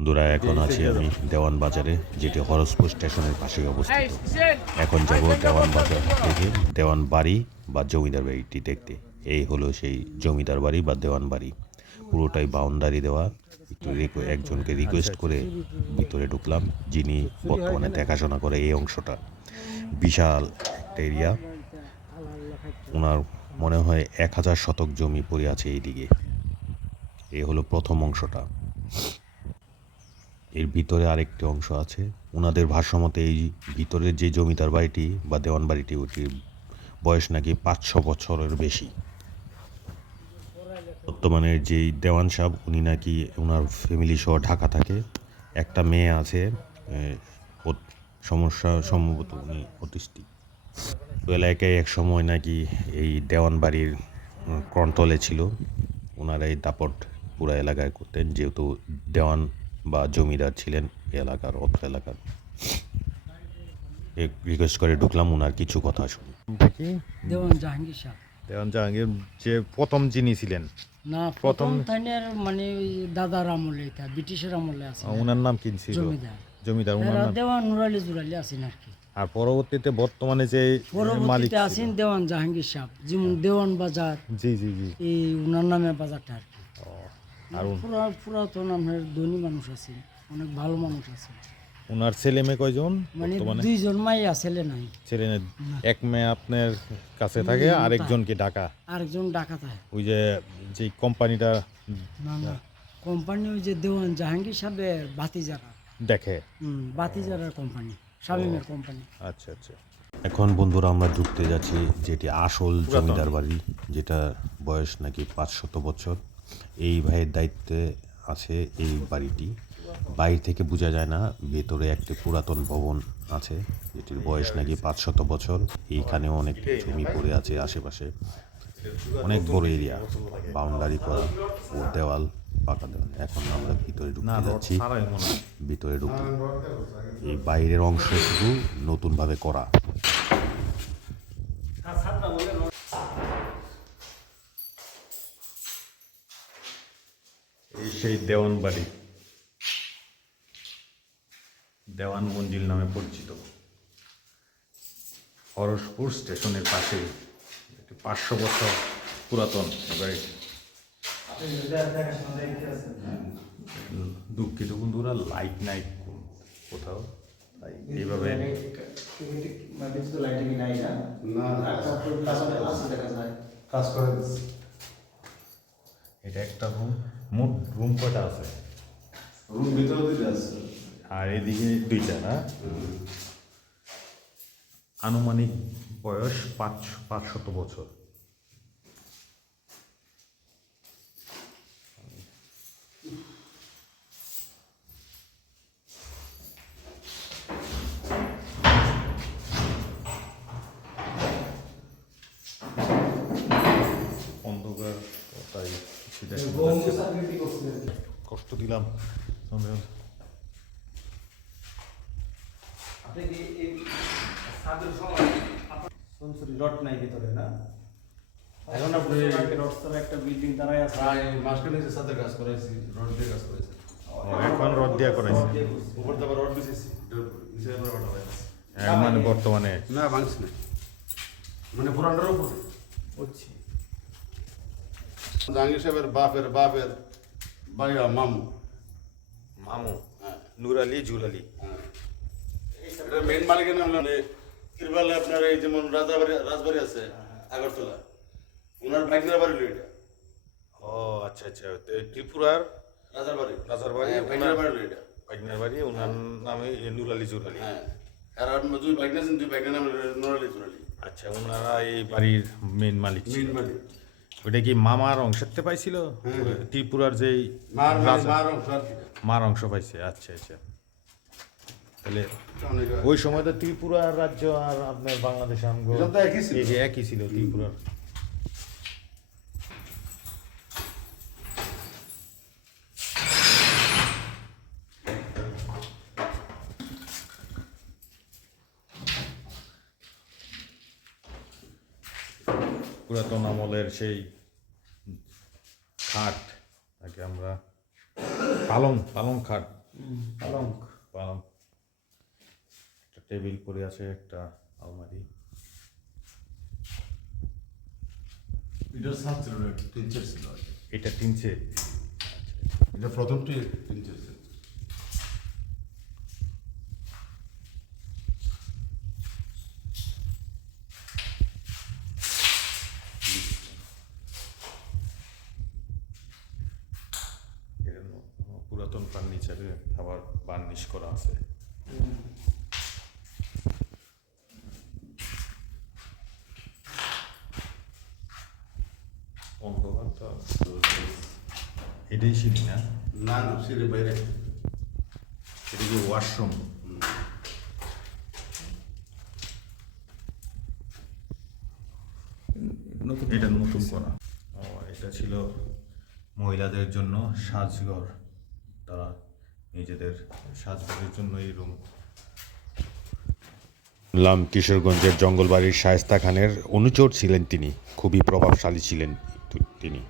বন্ধুরা, এখন আছি আমি দেওয়ান বাজারে, যেটি হরসপুর স্টেশনের পাশে অবস্থিত। এখন যাব দেওয়ান বাজার থেকে দেওয়ান বাড়ি বা জমিদার বাড়িটি দেখতে। এই হলো সেই জমিদার বাড়ি বা দেওয়ান বাড়ি। পুরোটাই বাউন্ডারি দেওয়া। একটু একজনকে রিকোয়েস্ট করে ভিতরে ঢুকলাম, যিনি বর্তমানে দেখাশোনা করে এই অংশটা। বিশাল একটা এরিয়া ওনার মনে হয় এক হাজার শতক জমি পড়ে আছে এইদিকে। এই হলো প্রথম অংশটা। এর ভিতরে আরেকটি অংশ আছে। ওনাদের ভাষ্যমতে এই ভিতরের যে জমিদার বাড়িটি বা দেওয়ান বাড়িটি ওটির বয়স নাকি পাঁচশো বছরের বেশি। বর্তমানে যেই দেওয়ান সাহেব, উনি নাকি ওনার ফ্যামিলি সহ ঢাকা থাকে। একটা মেয়ে আছে সমস্যা সম্ভবত উনি অটিস্টিক তো এলাকায় এক সময় নাকি এই দেওয়ান বাড়ির কন্ট্রোলে ছিল। ওনারা এই দাপট পুরো এলাকায় করতেন, যেহেতু দেওয়ান বা জমিদার ছিলেন এলাকার অত্র এলাকার। রিকোয়েস্ট করে ঢুকলাম ওনার কিছু কথা শুনি। দেওয়ান জাহাঙ্গীর শাহ দেওয়ান জাহাঙ্গীর যে প্রথম যিনি ছিলেন না প্রথম- থাইনের মানে ওই দাদার আমলে এটা ব্রিটিশের আমলে আছে ওনার নাম কি ছিল? জমিদার। জমিদার ওনার নাম? দেওয়ান নুরালি জুরালি আছেন আর কি। আর পরবর্তীতে বর্তমানে যে মালিক আছেন দেওয়ান জাহাঙ্গীর শাহ যেমন দেওয়ান বাজার। জি জি জি। এই উনার নামে বাজারটা আর পুরা পুরাতন আপনার ধনী মানুষ আছে অনেক ভালো মানুষ আছে। ওনার ছেলে মেয়ে কয়জন মানে দুইজন মাইয়া ছেলে নাই। ছেলে মেয়ে এক মেয়ে আপনার কাছে থাকে আরেকজনকে ঢাকা? আরেকজন ডাকা থাকে। ওই যে যে কোম্পানিটা না না। কোম্পানি ওই যে দেওয়ান জাহাঙ্গীর সাহেবের বাতিজারা দেখে? হুম বাতিজারার কোম্পানি শামিমের কোম্পানি। আচ্ছা আচ্ছা। এখন বন্ধুরা আমরা ঢুকতে যাচ্ছি যেটি আসল জমিদার বাড়ি যেটা বয়স নাকি পাঁচশত বছর। এই ভাইয়ের দায়িত্বে আছে এই বাড়িটি। বাইরে থেকে বোঝা যায় না ভেতরে একটি পুরাতন ভবন আছে যেটির বয়স নাকি পাঁচশত বছর। এইখানেও অনেক জমি পড়ে আছে আশেপাশে। অনেক বড় এরিয়া বাউন্ডারি করা ও দেওয়াল পাকা দেওয়াল। এখন আমরা ভিতরে ঢুকতে যাচ্ছি। ভিতরে ঢুকতে এই বাইরের অংশ শুধু নতুনভাবে করা। সেই দেওয়ান বাড়ি। দেওয়ান মঞ্জিল নামে পরিচিত। হরসপুর স্টেশনের পাশে একটি পাঁচশো বছর পুরাতন বাড়িটি। দুঃখিত বন্ধুরা লাইট নাই কোথাও। তাই এইভাবে কাজ করে এটা একটা রুম মোট রুম কটা আছে? রুম ভিতরে দিতে আছে। আর এদিকে দুইটা না? আনুমানিক বয়স পাঁচ পাঁচশত বছর। অন্ধকার তাই। কষ্ট দিলাম রড নাই ভিতরে না? এখন আপনি রড ছাড়া একটা বিল্ডিং দাঁড়ায় আছে। প্রায় যে সাথে কাজ করাইছি রড দিয়ে কাজ এখন করাইছে। উপর রড বিছেছি নিচে আবার রড হয় মানে বর্তমানে না ভাঙছি না। মানে পুরানটার উপর। হচ্ছে জাহাঙ্গীর সাহেবের বাপের বাপের বাড়ির মামু। মামু? নুর আলী জুল আলী। এটা মেন মালিকের নাম মানে ত্রিপালে আপনার এই যেমন রাজাবাড়ি রাজবাড়ি আছে আগরতলা। ওনার বাইকের বাড়ি হলো এটা। ও আচ্ছা আচ্ছা। ত্রিপুরার রাজার বাড়ি রাজার বাড়ি, হ্যাঁ, বাড়ি এটা। পাইকনার বাড়ি ওনার নামে নুর আলী জুল আলী। হ্যাঁ। আর আপনার দুই আছেন নাম হলো চুরালি আচ্ছা ওনারা এই বাড়ির মেন মালিক মেন মালিক। ওটা কি মামার অংশতে পাইছিল? ত্রিপুরার যেই মার মার অংশ অংশ পাইছে আচ্ছা আচ্ছা। তাহলে ওই সময় তো ত্রিপুরার রাজ্য আর আপনার বাংলাদেশ একই ছিল ত্রিপুরার। পুরাতন আমলের সেই খাট তাকে আমরা পালং পালং খাট। পালং। পালং। একটা টেবিল পরে আছে একটা আলমারি। এটার সাত ছিল না তিন চার ছিল। এটা তিনছে এটা প্রথমটি তিন চার ছিল এটা ন- পুরাতন ফার্নিচারে আবার বার্নিশ করা আছে। অন্ধকারটা এটাই সিঁড়ি না? না সিঁড়ি বাইরে। এটা কি ওয়াশরুম এটা নতুন করা। ও এটা ছিল মহিলাদের জন্য সাজঘর। তারা নিজেদের সাজঘরের জন্য এই রুম লাম কিশোরগঞ্জের জঙ্গলবাড়ির শায়েস্তা খানের অনুচর ছিলেন তিনি, খুবই প্রভাবশালী ছিলেন তিনি।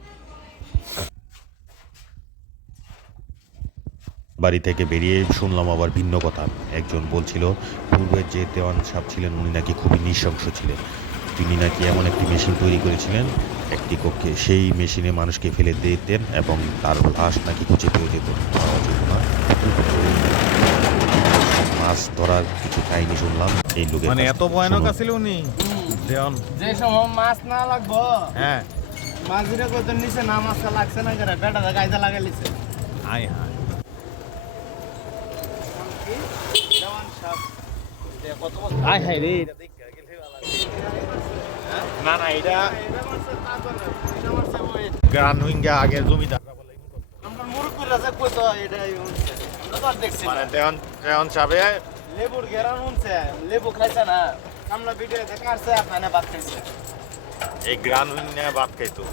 বাড়ি থেকে বেরিয়ে শুনলাম আবার ভিন্ন কথা। একজন বলছিল পূর্বের যে দেওয়ান সাহেব ছিলেন, উনি নাকি খুবই নৃশংস ছিলেন। তিনি নাকি এমন একটি মেশিন তৈরি করেছিলেন একটি কক্ষে সেই মেশিনে মানুষকে ফেলে দিতেন এবং তার লাশ নাকি খুঁজে পেয়ে যেত। মাছ ধরার কিছু কাহিনী শুনলাম। এই লোকের মানে এত ভয়ানক আছিল উনি? যে সময় মাছ না লাগবো হ্যাঁ। মাঝিরে কত নিচে না মাছটা লাগছে না করে বেটা গাইতে লাগাই লিছে। আয় হায়। আয় হাই রে। না না এটা গ্রান উইঙ্গা আগের জমিদার। আমরা আমরা। মানে লেবুর গেরান উনছে লেবু খাইছে না। কামলা ভিডিও দেখে আসছে আপনার ভাত খাইছে এই গ্রান উইঙ্গা ভাত খাইতো।